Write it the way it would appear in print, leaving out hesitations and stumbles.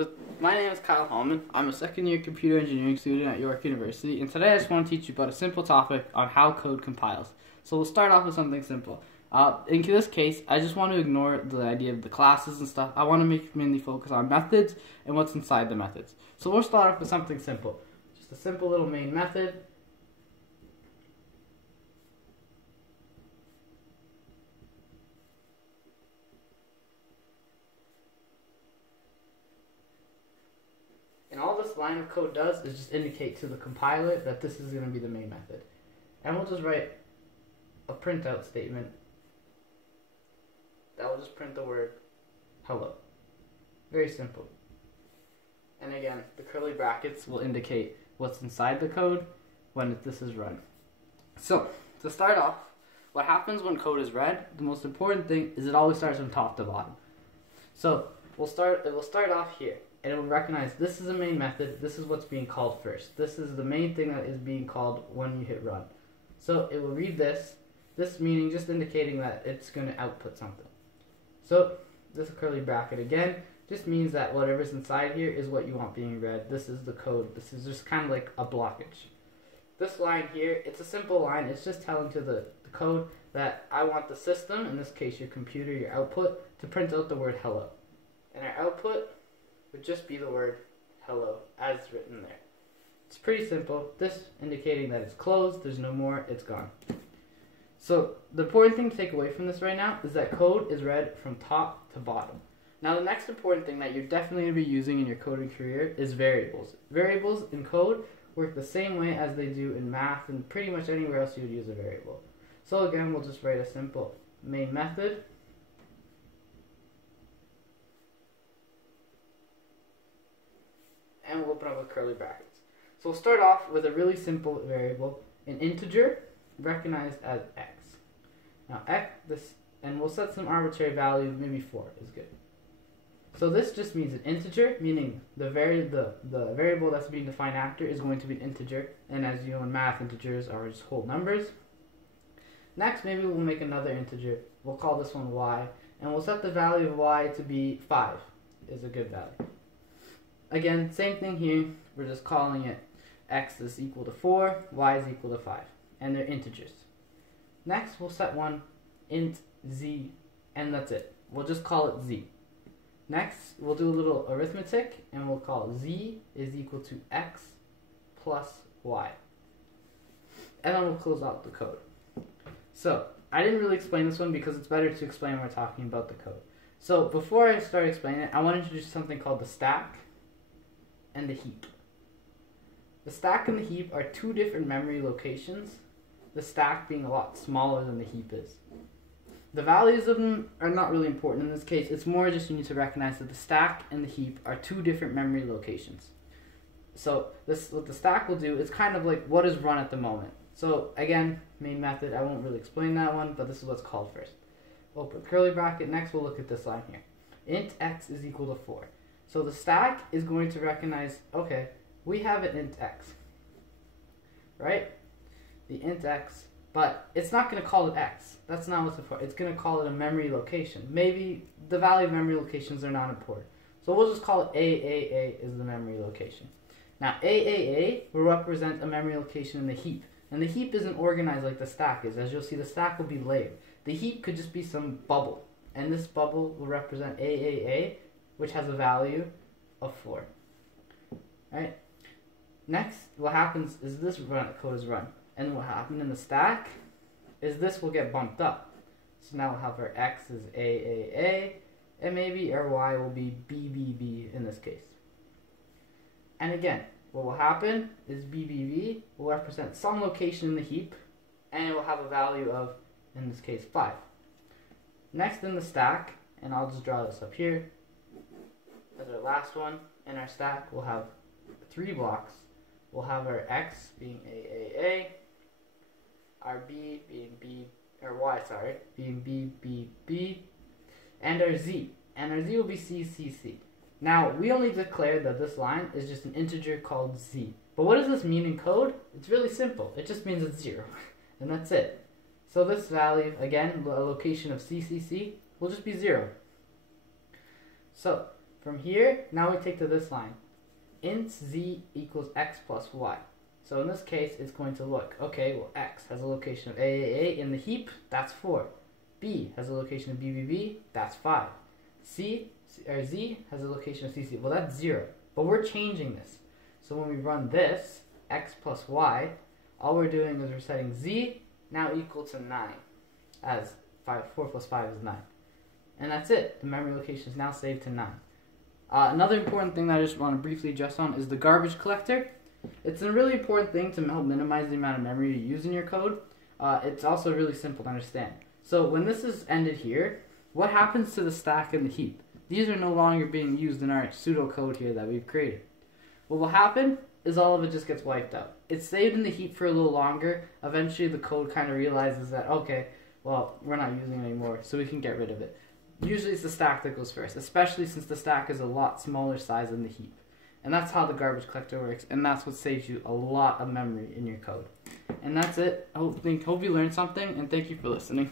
So my name is Kyle Hallman. I'm a second-year computer engineering student at York University, and today I just want to teach you about a simple topic on how code compiles. So we'll start off with something simple. In this case, I just want to ignore the idea of the classes and stuff. I want to mainly focus on methods and what's inside the methods. So we'll start off with something simple. Just a simple little main method. And all this line of code does is just indicate to the compiler that this is going to be the main method. And we'll just write a printout statement that will just print the word hello. Very simple. And again, the curly brackets will indicate what's inside the code when this is run. So, to start off, what happens when code is read, the most important thing is it always starts from top to bottom. So, it will start off here. And it will recognize this is a main method, this is what's being called first. This is the main thing that is being called when you hit run. So it will read this meaning just indicating that it's going to output something. So this curly bracket again just means that whatever's inside here is what you want being read. This is the code. This is just kind of like a blockage. This line here, it's a simple line. It's just telling to the code that I want the system, in this case your computer, your output, to print out the word hello. And our output would just be the word hello as written there. It's pretty simple. This indicating that it's closed, there's no more, it's gone. So the important thing to take away from this right now is that code is read from top to bottom. Now the next important thing that you're definitely going to be using in your coding career is variables. Variables in code work the same way as they do in math and pretty much anywhere else you would use a variable. So again, we'll just write a simple main method. And we'll open up with curly brackets. So we'll start off with a really simple variable, an integer recognized as x. Now and we'll set some arbitrary value, maybe 4 is good. So this just means an integer, meaning the variable that's being defined after is going to be an integer, and as you know in math, integers are just whole numbers. Next, maybe we'll make another integer. We'll call this one y, and we'll set the value of y to be 5 is a good value. Again, same thing here, we're just calling it x is equal to 4, y is equal to 5, and they're integers. Next, we'll set one int z, and that's it. We'll just call it z. Next, we'll do a little arithmetic, and we'll call z is equal to x plus y. And then we'll close out the code. So, I didn't really explain this one because it's better to explain when we're talking about the code. So, before I start explaining it, I want to introduce something called the stack and the heap. The stack and the heap are two different memory locations, the stack being a lot smaller than the heap is. The values of them are not really important in this case, it's more just you need to recognize that the stack and the heap are two different memory locations. So what the stack will do is kind of like what is run at the moment. So again, main method, I won't really explain that one, but this is what's called first. Open curly bracket, next we'll look at this line here. Int x is equal to 4. So the stack is going to recognize, okay, we have an int x, right? The int x, but it's not going to call it x. That's not what's important. It's going to call it a memory location. Maybe the value of memory locations are not important. So we'll just call it AAA is the memory location. Now AAA will represent a memory location in the heap. And the heap isn't organized like the stack is. As you'll see, the stack will be layered. The heap could just be some bubble. And this bubble will represent AAA, which has a value of 4. Right? Next, what happens is this code is run. And what happened in the stack is this will get bumped up. So now we'll have our x is AAA, and maybe our y will be BBB in this case. And again, what will happen is BBB will represent some location in the heap, and it will have a value of, in this case, 5. Next in the stack, and I'll just draw this up here, as our last one, in our stack we'll have 3 blocks. We'll have our x being AAA, our b being b, or y, sorry, being BBB, and our z. And our z will be CCC. Now, we only declared that this line is just an integer called z. But what does this mean in code? It's really simple. It just means it's 0. And that's it. So this value, again, a location of CCC, will just be 0. So From here, now we take to this line. Int z equals x plus y. So in this case, it's going to look, okay, well, x has a location of a in the heap, that's 4. B has a location of b, that's 5. Z has a location of cc, well, that's 0. But we're changing this. So when we run this, x plus y, all we're doing is we're setting z now equal to 9, as 4 plus 5 is 9. And that's it. The memory location is now saved to 9. Another important thing that I just want to briefly address on is the garbage collector. It's a really important thing to help minimize the amount of memory you use in your code. It's also really simple to understand. So when this is ended here, what happens to the stack and the heap? These are no longer being used in our pseudocode here that we've created. What will happen is all of it just gets wiped out. It's saved in the heap for a little longer. Eventually the code kind of realizes that, okay, well, we're not using it anymore, so we can get rid of it. Usually it's the stack that goes first, especially since the stack is a lot smaller size than the heap. And that's how the garbage collector works, and that's what saves you a lot of memory in your code. And that's it. I hope you learned something, and thank you for listening.